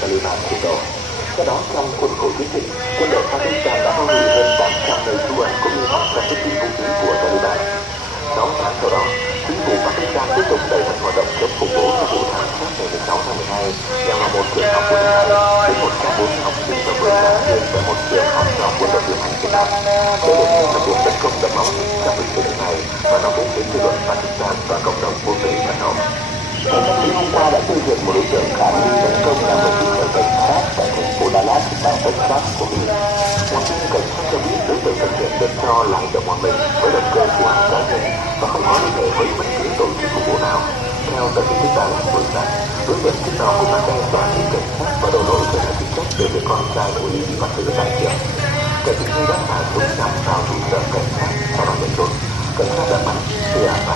Taliban khủng bố. Do đó, trong khuôn khổ chiến dịch, quân đội Pakistan đã bao vây hơn 800 nơi trú ẩn cũng như họp các thiết bị vũ khí của Taliban. 6 tháng sau đó, chính phủ Pakistan tiếp tục đẩy mạnh hoạt động chống khủng bố trong vụ thảm sát ngày 16 tháng 12 nhằm vào một trường học của nước này với 140 học sinh và 10 giảng viên tại một trường học do quân đội điều hành Việt Nam. Đây được xem là cuộc tấn công đẫm máu nhất trong lịch sử nước này và nó cũng khiến dư luận Pakistan và cộng đồng quốc tế phẫn nộ. Cảnh sát Mỹ hôm qua đã tiêu diệt một đối tượng khả nghi tấn công là một trụ sở cảnh sát tại thành phố Dallas, bang Texas của Mỹ. Một nhân viên cảnh sát cho biết đối tượng thực hiện được cho là hành động của mình với động cơ của hàng cá nhân và không có liên hệ với bất cứ tổ chức khủng bố nào. Theo tờ tin Dallas vừa rằng, đối tượng trước đó cũng đã đe dọa những cảnh sát và đổ lỗi cho nhà chức trách về việc con trai của Lee bị bắt giữ tại trường. Kẻ tình nghi đã xả súng nhằm vào trụ sở cảnh sát sau đó nhận tội. Cảnh sát đã bắn tỉa và